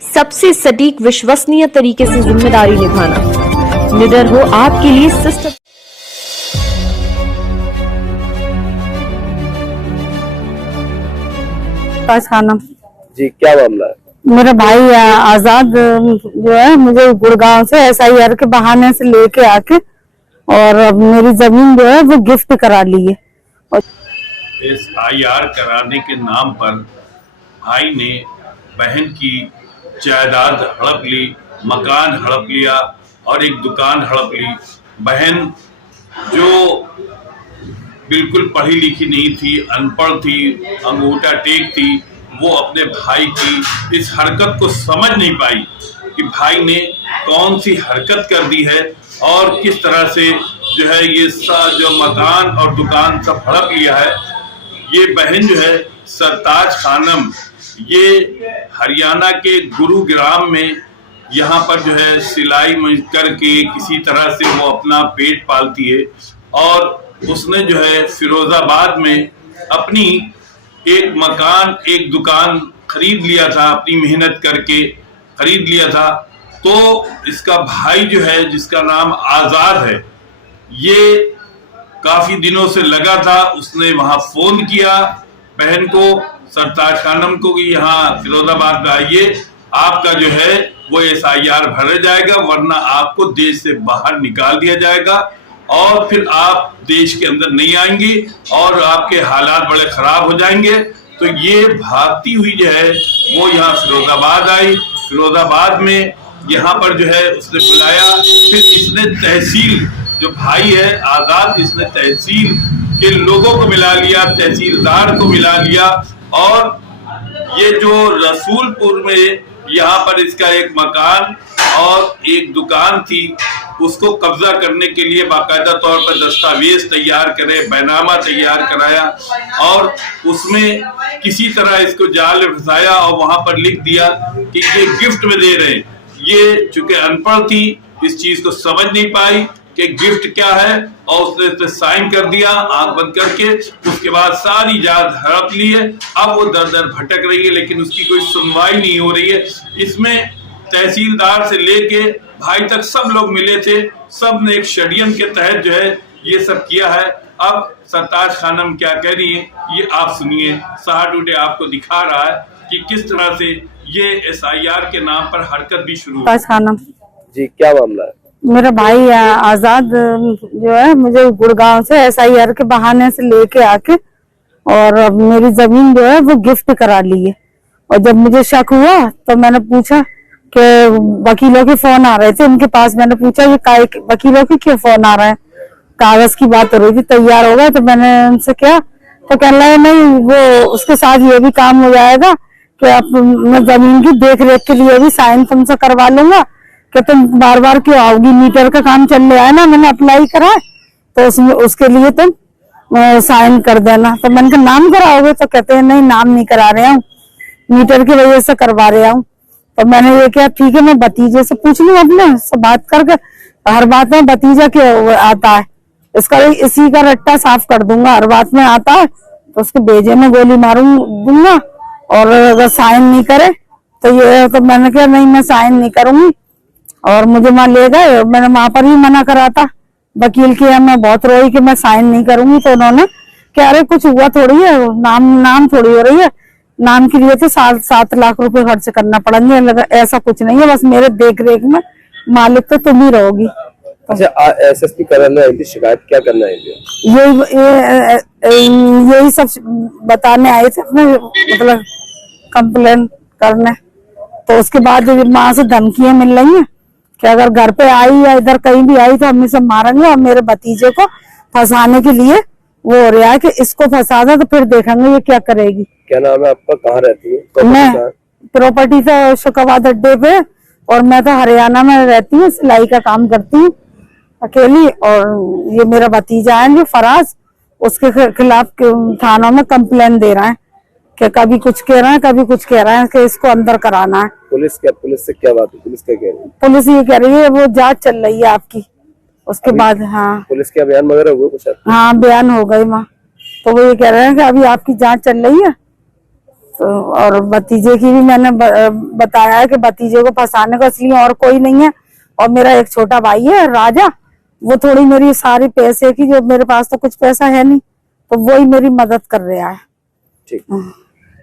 सबसे सटीक विश्वसनीय तरीके से जिम्मेदारी निभाना। निडर हो आपके लिए सिस्टम। खाना जी, क्या मामला है? मेरा भाई आजाद जो है मुझे गुड़गांव से SIR के बहाने से लेके आके और अब मेरी जमीन जो है वो गिफ्ट करा ली है। और SIR कराने के नाम पर भाई ने बहन की जायदाद हड़प ली, मकान हड़प लिया और एक दुकान हड़प ली। बहन जो बिल्कुल पढ़ी लिखी नहीं थी, अनपढ़ थी, अंगूठा टेक थी, वो अपने भाई की इस हरकत को समझ नहीं पाई कि भाई ने कौन सी हरकत कर दी है और किस तरह से जो है ये जो मकान और दुकान सब हड़प लिया है। ये बहन जो है सरताज खानम, ये हरियाणा के गुरुग्राम में यहाँ पर जो है सिलाई करके किसी तरह से वो अपना पेट पालती है और उसने जो है फिरोजाबाद में अपनी एक मकान एक दुकान खरीद लिया था, अपनी मेहनत करके खरीद लिया था। तो इसका भाई जो है जिसका नाम आजाद है, ये काफी दिनों से लगा था। उसने वहां फोन किया बहन को, सरताज खानम को, कि यहाँ फिरोजाबाद में आइए, आपका जो है वो SIR भरा जाएगा वरना आपको देश से बाहर निकाल दिया जाएगा और फिर आप देश के अंदर नहीं आएंगे और आपके हालात बड़े खराब हो जाएंगे। तो ये भागती हुई जो है वो यहाँ फिरोजाबाद आई। फिरोजाबाद में यहाँ पर जो है उसने बुलाया, फिर इसने तहसील, जो भाई है आजाद, इसने तहसील के लोगों को मिला लिया, तहसीलदार को मिला लिया और ये जो रसूलपुर में यहाँ पर इसका एक मकान और एक दुकान थी, उसको कब्जा करने के लिए बाकायदा तौर पर दस्तावेज तैयार करे, बैनामा तैयार कराया और उसमें किसी तरह इसको जाल में फंसाया और वहां पर लिख दिया कि ये गिफ्ट में दे रहे हैं। ये चूंकि अनपढ़ थी, इस चीज को समझ नहीं पाई कि गिफ्ट क्या है और उसने इस पे साइन कर दिया आंख बंद करके। उसके बाद सारी जात हड़प ली है। अब वो दर दर भटक रही है लेकिन उसकी कोई सुनवाई नहीं हो रही है। इसमें तहसीलदार से लेके भाई तक सब लोग मिले थे, सब ने एक षड्यंत्र के तहत जो है ये सब किया है। अब सरताज खानम क्या कह रही है ये आप सुनिए। साहब आपको दिखा रहा है कि किस तरह से ये SIR के नाम पर हरकत भी शुरू सरताज खानम जी, क्या मामला है? मेरा भाई आजाद जो है मुझे गुड़गांव से SIR के बहाने से लेके आके और अब मेरी जमीन जो है वो गिफ्ट करा ली है। और जब मुझे शक हुआ तो मैंने पूछा कि वकीलों के फोन आ रहे थे इनके पास। मैंने पूछा ये काय वकीलों के क्यों फोन आ रहे हैं, कागज की बात हो रही थी, तैयार हो गए। तो मैंने उनसे क्या, तो कह रहा है नहीं, वो उसके साथ ये भी काम हो जाएगा कि अब मैं जमीन की देख रेख के लिए भी साइन तुमसे करवा लूंगा कि तुम बार बार क्यों आओगी, मीटर का काम चल रहा है ना, मैंने अप्लाई करा है तो उसमें उसके लिए तुम साइन कर देना। तो मैंने कहा नाम कराओगे? तो कहते हैं नहीं नाम नहीं करा रहे हूँ, मीटर की वजह से करवा रहे हूँ। तो मैंने ये किया ठीक है मैं भतीजे से पूछ लूँ, अपने से बात करके। हर बात में भतीजा क्यों आता है, इसका इसी का रट्टा साफ कर दूंगा। हर बात में आता है तो उसके बेजे में गोली दूंगा और अगर साइन नहीं करे तो ये, तो मैंने कहा नहीं मैं साइन नहीं करूंगी और मुझे वहां ले गए। मैंने वहां पर भी मना करा था वकील की, मैं बहुत रोई कि मैं साइन नहीं करूंगी। तो उन्होंने कह अरे कुछ हुआ थोड़ी है, नाम थोड़ी हो रही है, नाम के लिए तो 7 लाख रुपए खर्च करना पड़ेंगे, ऐसा कुछ नहीं है, बस मेरे देख रेख में मालिक तो तुम ही रहोगी। अच्छा, SSP कराना है, शिकायत क्या करना है? यही सब बताने आए थे अपने, मतलब कंप्लेन करने। तो उसके बाद वहां से धमकियां मिल रही हैं कि अगर घर पे आई या इधर कहीं भी आई तो हम इसे मारेंगे और मेरे भतीजे को फंसाने के लिए वो हो रहा है कि इसको फंसा दे तो फिर देखेंगे ये क्या करेगी। क्या नाम है आपका, कहाँ रहती है? मैं प्रॉपर्टी से शुक्रवार अड्डे पे, और मैं तो हरियाणा में रहती हूँ, सिलाई का काम करती हूँ अकेली। और ये मेरा भतीजा है जो फराज, उसके खिलाफ थानों में कंप्लेन दे रहा है कि कभी कुछ कह रहा है कभी कुछ कह रहा है कि इसको अंदर कराना है। पुलिस से क्या बात है? पुलिस क्या कह रही है? पुलिस ये कह रही है वो जांच चल रही है आपकी। उसके बाद हाँ पुलिस का बयान वगैरह हुआ कुछ? हाँ बयान हो गए वहाँ, तो वो ये कह रहे हैं कि अभी आपकी जांच चल रही है तो और भतीजे की भी मैंने बताया है कि भतीजे को फंसाने का इसलिए और कोई नहीं है। और मेरा एक छोटा भाई है राजा, वो थोड़ी मेरी सारी पैसे की, जो मेरे पास तो कुछ पैसा है नहीं, तो वही मेरी मदद कर रहा है। ठीक।